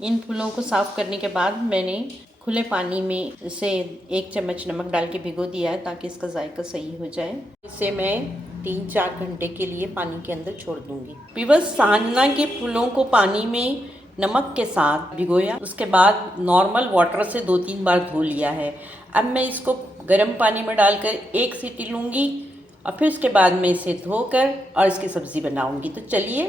इन फूलों को साफ़ करने के बाद मैंने खुले पानी में इसे 1 चम्मच नमक डाल के भिगो दिया है ताकि इसका जायका सही हो जाए। इसे मैं 3-4 घंटे के लिए पानी के अंदर छोड़ दूंगी। बस सांजना के फूलों को पानी में नमक के साथ भिगोया, उसके बाद नॉर्मल वाटर से 2-3 बार धो लिया है। अब मैं इसको गर्म पानी में डालकर 1 सीटी लूँगी और फिर उसके बाद मैं इसे धोकर और इसकी सब्ज़ी बनाऊँगी। तो चलिए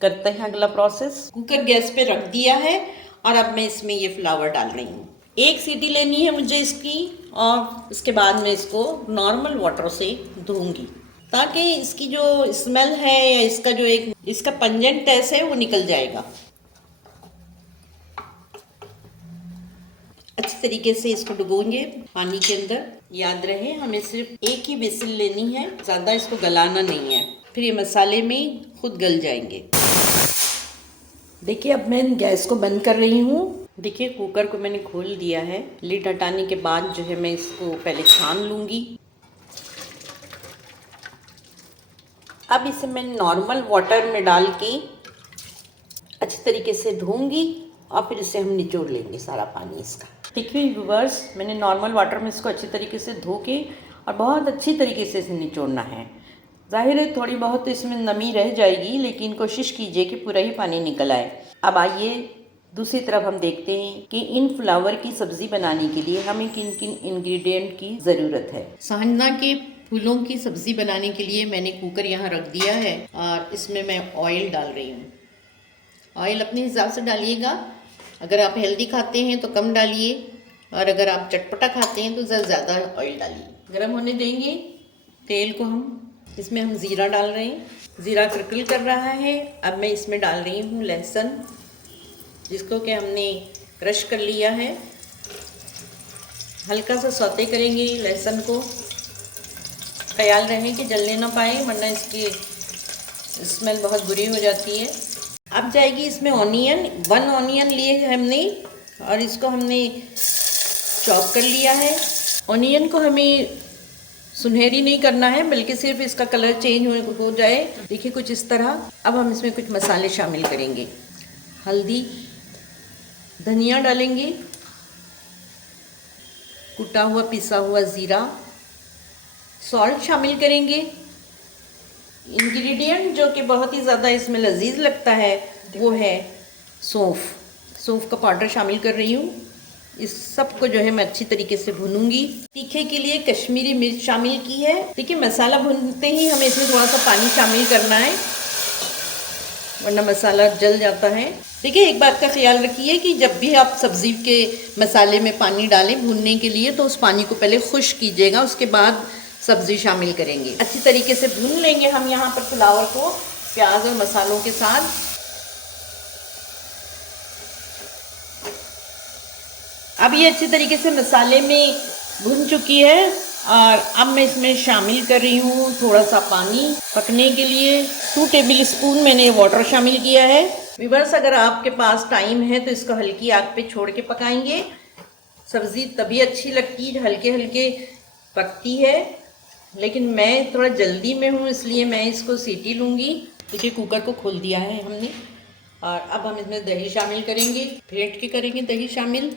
करते हैं अगला प्रोसेस। कुकर गैस पे रख दिया है और अब मैं इसमें ये फ्लावर डाल रही हूँ। 1 सीटी लेनी है मुझे इसकी और उसके बाद मैं इसको नॉर्मल वाटर से धोऊंगी ताकि इसकी जो स्मेल है या इसका जो एक इसका पंजेंट टेस्ट है वो निकल जाएगा। अच्छी तरीके से इसको डुबोएंगे पानी के अंदर। याद रहे हमें सिर्फ 1 ही विसिल लेनी है, ज़्यादा इसको गलाना नहीं है, फिर ये मसाले में खुद गल जाएंगे। देखिए अब मैं गैस को बंद कर रही हूँ। देखिए कुकर को मैंने खोल दिया है। लिड हटाने के बाद जो है मैं इसको पहले छान लूँगी। अब इसे मैं नॉर्मल वाटर में डाल के अच्छी तरीके से धोऊंगी और फिर इसे हम निचोड़ लेंगे सारा पानी इसका। देखिए व्यूअर्स, मैंने नॉर्मल वाटर में इसको अच्छी तरीके से धो के और बहुत अच्छी तरीके से इसे निचोड़ना है। जाहिर है थोड़ी बहुत इसमें नमी रह जाएगी, लेकिन कोशिश कीजिए कि पूरा ही पानी निकल आए। अब आइए दूसरी तरफ हम देखते हैं कि इन फ्लावर की सब्ज़ी बनाने के लिए हमें किन किन इंग्रेडिएंट की ज़रूरत है। सांजना के फूलों की सब्ज़ी बनाने के लिए मैंने कुकर यहाँ रख दिया है और इसमें मैं ऑयल डाल रही हूँ। ऑयल अपने हिसाब से डालिएगा। अगर आप हेल्दी खाते हैं तो कम डालिए और अगर आप चटपटा खाते हैं तो ज़्यादा ऑयल डालिए। गरम होने देंगे तेल को हम। इसमें हम ज़ीरा डाल रहे हैं। ज़ीरा क्रकल कर रहा है। अब मैं इसमें डाल रही हूँ लहसुन, जिसको कि हमने क्रश कर लिया है। हल्का सा सौते करेंगे लहसुन को। ख्याल रहे कि जलने ना पाए, वरना इसकी स्मेल बहुत बुरी हो जाती है। अब जाएगी इसमें ऑनियन। 1 ऑनियन लिए है हमने और इसको हमने चॉप कर लिया है। ऑनियन को हमें सुनहरी नहीं करना है, बल्कि सिर्फ इसका कलर चेंज हो जाए। देखिए कुछ इस तरह। अब हम इसमें कुछ मसाले शामिल करेंगे। हल्दी, धनिया डालेंगे, कुटा हुआ पिसा हुआ ज़ीरा, सॉल्ट शामिल करेंगे। इंग्रेडिएंट जो कि बहुत ही ज़्यादा इसमें लजीज लगता है वो है सौंफ। सौंफ का पाउडर शामिल कर रही हूँ। इस सब को जो है मैं अच्छी तरीके से भूनूंगी। तीखे के लिए कश्मीरी मिर्च शामिल की है। देखिए मसाला भूनते ही हमें इसमें थोड़ा सा पानी शामिल करना है, वरना मसाला जल जाता है। देखिए एक बात का ख्याल रखिए कि जब भी आप सब्ज़ी के मसाले में पानी डालें भूनने के लिए, तो उस पानी को पहले खुश्क कीजिएगा, उसके बाद सब्ज़ी शामिल करेंगे। अच्छी तरीके से भून लेंगे हम यहाँ पर फ्लावर को प्याज और मसालों के साथ। अब ये अच्छी तरीके से मसाले में भुन चुकी है और अब मैं इसमें शामिल कर रही हूँ थोड़ा सा पानी पकने के लिए। 2 टेबल स्पून मैंने वाटर शामिल किया है। व्यूअर्स, अगर आपके पास टाइम है तो इसको हल्की आग पे छोड़ के पकाएंगे। सब्ज़ी तभी अच्छी लगती है हल्के हल्के पकती है, लेकिन मैं थोड़ा जल्दी में हूँ इसलिए मैं इसको सीटी लूँगी। देखिए कुकर को खोल दिया है हमने और अब हम इसमें दही शामिल करेंगे। फेंट के करेंगे दही शामिल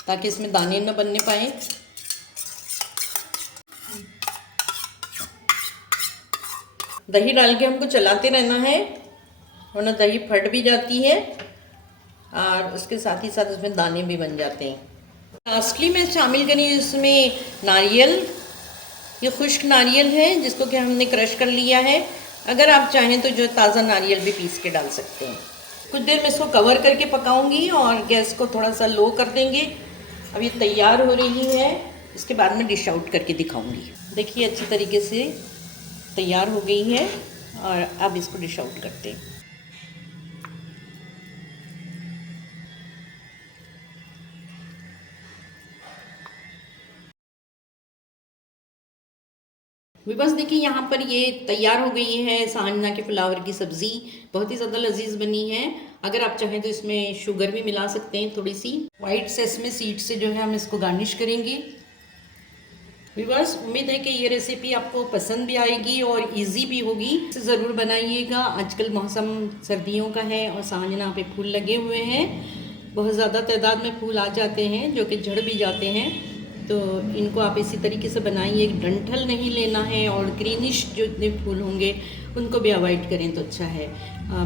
ताकि इसमें दाने न बनने पाए। दही डाल के हमको चलाते रहना है, वरना दही फट भी जाती है और उसके साथ ही साथ उसमें दाने भी बन जाते हैं। लास्टली मैं शामिल करी इसमें नारियल। ये खुश्क नारियल है जिसको कि हमने क्रश कर लिया है। अगर आप चाहें तो जो ताज़ा नारियल भी पीस के डाल सकते हैं। कुछ देर में इसको कवर करके पकाऊंगी और गैस को थोड़ा सा लो कर देंगे। अब ये तैयार हो रही है, इसके बाद में डिश आउट करके दिखाऊंगी। देखिए अच्छी तरीके से तैयार हो गई है और अब इसको डिश आउट करते हैं। बस देखिए यहाँ पर ये तैयार हो गई है सांजना के फ्लावर की सब्ज़ी। बहुत ही ज़्यादा लजीज बनी है। अगर आप चाहें तो इसमें शुगर भी मिला सकते हैं थोड़ी सी। वाइट सेसमे सीड से जो है हम इसको गार्निश करेंगे। व्यूअर्स, उम्मीद है कि ये रेसिपी आपको पसंद भी आएगी और इजी भी होगी। इसे ज़रूर बनाइएगा। आजकल मौसम सर्दियों का है और सांजना पे फूल लगे हुए हैं, बहुत ज़्यादा तादाद में फूल आ जाते हैं जो कि झड़ भी जाते हैं। तो इनको आप इसी तरीके से बनाइए। एक डंठल नहीं लेना है और ग्रीनिश जो इतने फूल होंगे उनको भी अवॉइड करें तो अच्छा है।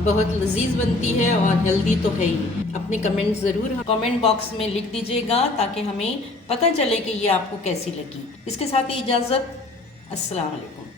बहुत लजीज बनती है और हेल्दी तो है ही। अपने कमेंट ज़रूर कमेंट बॉक्स में लिख दीजिएगा ताकि हमें पता चले कि ये आपको कैसी लगी। इसके साथ ही इजाज़त, अस्सलाम वालेकुम।